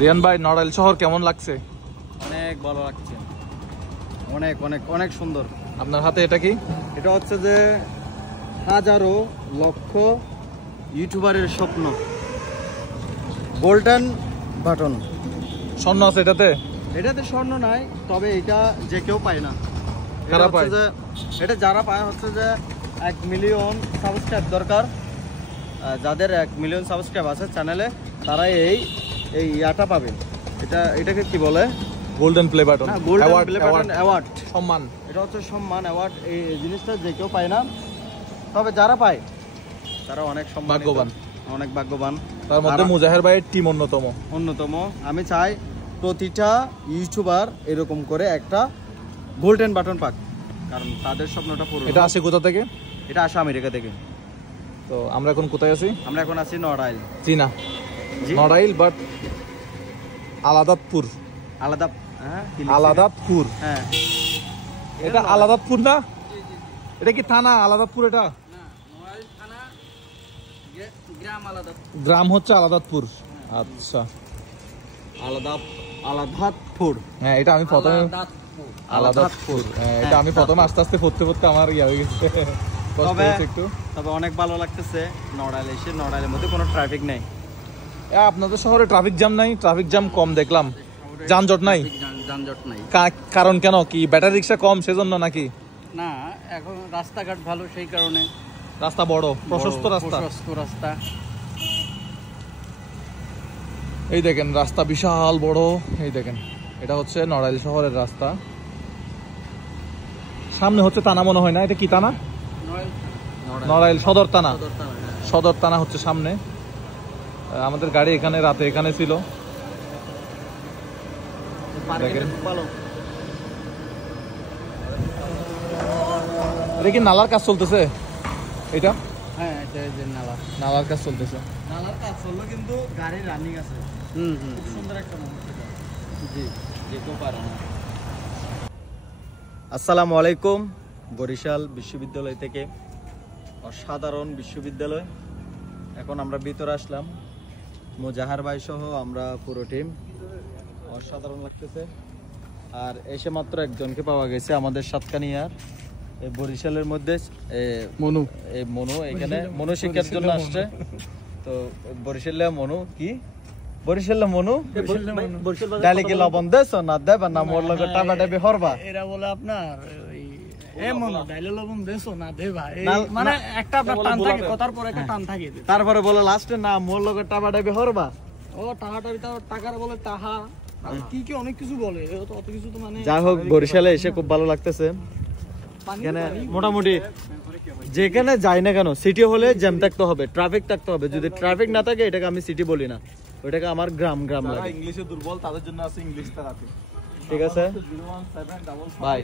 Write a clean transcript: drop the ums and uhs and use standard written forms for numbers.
রিয়ান ভাই, নড়াইল শহর কেমন লাগছে? অনেক ভালো লাগছে, অনেক অনেক অনেক সুন্দর। আপনার হাতে এটা কি? এটা হচ্ছে যে হাজারো লক্ষ ইউটিউবারের স্বপ্ন, গোল্ডেন বাটন। স্বর্ণ আছে এটাতে? এটাতে স্বর্ণ নাই, তবে এটা যে কেউ পায় না। কারা পায়? এটা যারা পায় হচ্ছে যে 1 মিলিয়ন সাবস্ক্রাইব দরকার। যাদের 1 মিলিয়ন সাবস্ক্রাইব আছে চ্যানেলে, তারাই এই ইয়াটা পাবে। এটাকে কি বলে? Golden play button, golden play button award, সম্মান। এটা হচ্ছে সম্মান, অ্যাওয়ার্ড। এই জিনিসটা যে কেউ পায় না, তবে যারা পায় তারা অনেক ভাগ্যবান, অনেক ভাগ্যবান। তার মধ্যে মুজাহের ভাইয়ের টিম অন্যতম। আমি চাই প্রতিটা ইউটিউবার এরকম করে একটা গোল্ডেন বাটন পাক, কারণ তাদের স্বপ্নটা পুরো। এটা আসে কোথা থেকে? এটা আসে আমেরিকা থেকে। তো আমরা এখন কোথায় আছি? আমরা এখন আছি নড়াইল। চীনা নড়াইল, বাট আলাদাতপুর। আলাদাতপুর, হ্যাঁ। এটা আলাদাতপুর না? এটা কি থানা আলাদাতপুর? এটা গ্রাম হচ্ছে আলাদাতপুর। আচ্ছা, আলাদাতপুর। হ্যাঁ, এটা আমি প্রথমে আলাদাতপুর, এটা আমি প্রথমে আস্তে আস্তে পড়তে আমার ইয়া হয়ে গেছে, কষ্ট হচ্ছে একটু। তবে অনেক ভালো লাগতেছে নড়াইল এসে। নড়াইলের মধ্যে কোনো ট্রাফিক নেই। আপনাদের শহরে ট্রাফিক জ্যাম নাই? ট্রাফিক জ্যাম কম দেখলাম, যানজট নাই। যানজট নাই কারণ কেন? কি ব্যাটারি রিক্সা কম সেজন্য নাকি? না, এখন রাস্তাঘাট ভালো, সেই কারণে। রাস্তা বড়, প্রশস্ত রাস্তা। এই দেখেন, রাস্তা বিশাল বড়। এই দেখেন, এটা হচ্ছে নড়াইল শহরের রাস্তা। সামনে হচ্ছে থানা মনে হয় না? এটা কি থানা? নড়াইল সদর থানা। সদর থানা হচ্ছে সামনে। আমাদের গাড়ি এখানে রাতে এখানে ছিল। দেখেন, এটা কি নালার কাজ চলতেছে? এটা হ্যাঁ, এটা যে নালার কাজ চলতেছে। নালার কাজ চললো, কিন্তু গাড়ি রানিং আছে। খুব সুন্দর একটা মুহূর্ত। জি, যে কেউ পারে না। আসসালামু আলাইকুম। বরিশাল বিশ্ববিদ্যালয় থেকে, অসাধারণ বিশ্ববিদ্যালয়। এখন আমরা ভিতরে আসলাম, মুজাহার ভাই সহ আমরা পুরো টিম। অসাধারণ লাগতেছে। আর এসে মাত্র একজনকে পাওয়া গেছে আমাদের সাতকানিয়ার, এই বরিশালের মধ্যে মনু এখানে মনু শিক্ষার জন্য আসছে। তো বরিশালে মনু কি? বরিশালে মনু ডালি কি লবণ দেছ না দেবা না মোর লগে টাকা দেবে হরবা? এরা বলে আপনার তারপরে বলে লাস্টে না মোর লগে টাকা দেবে হরবা। টাকার বলে তাহা কি কি অনেক কিছু বলে, অত কিছু তো মানে। যাই হোক, বরিশালে এসে খুব ভালো লাগতেছে। এখানে মোটামুটি যেখানে যাই না কেন, সিটি হলে জ্যাম থাকতে হবে, ট্রাফিক থাকতে হবে। যদি ট্রাফিক না থাকে, এটাকে আমি সিটি বলি না, ওইটাকে আমার গ্রাম লাগে। ইংলিশে দুর্বল তাদের জন্য আছে ইংলিশ থেরাপি। ঠিক আছে ভাই।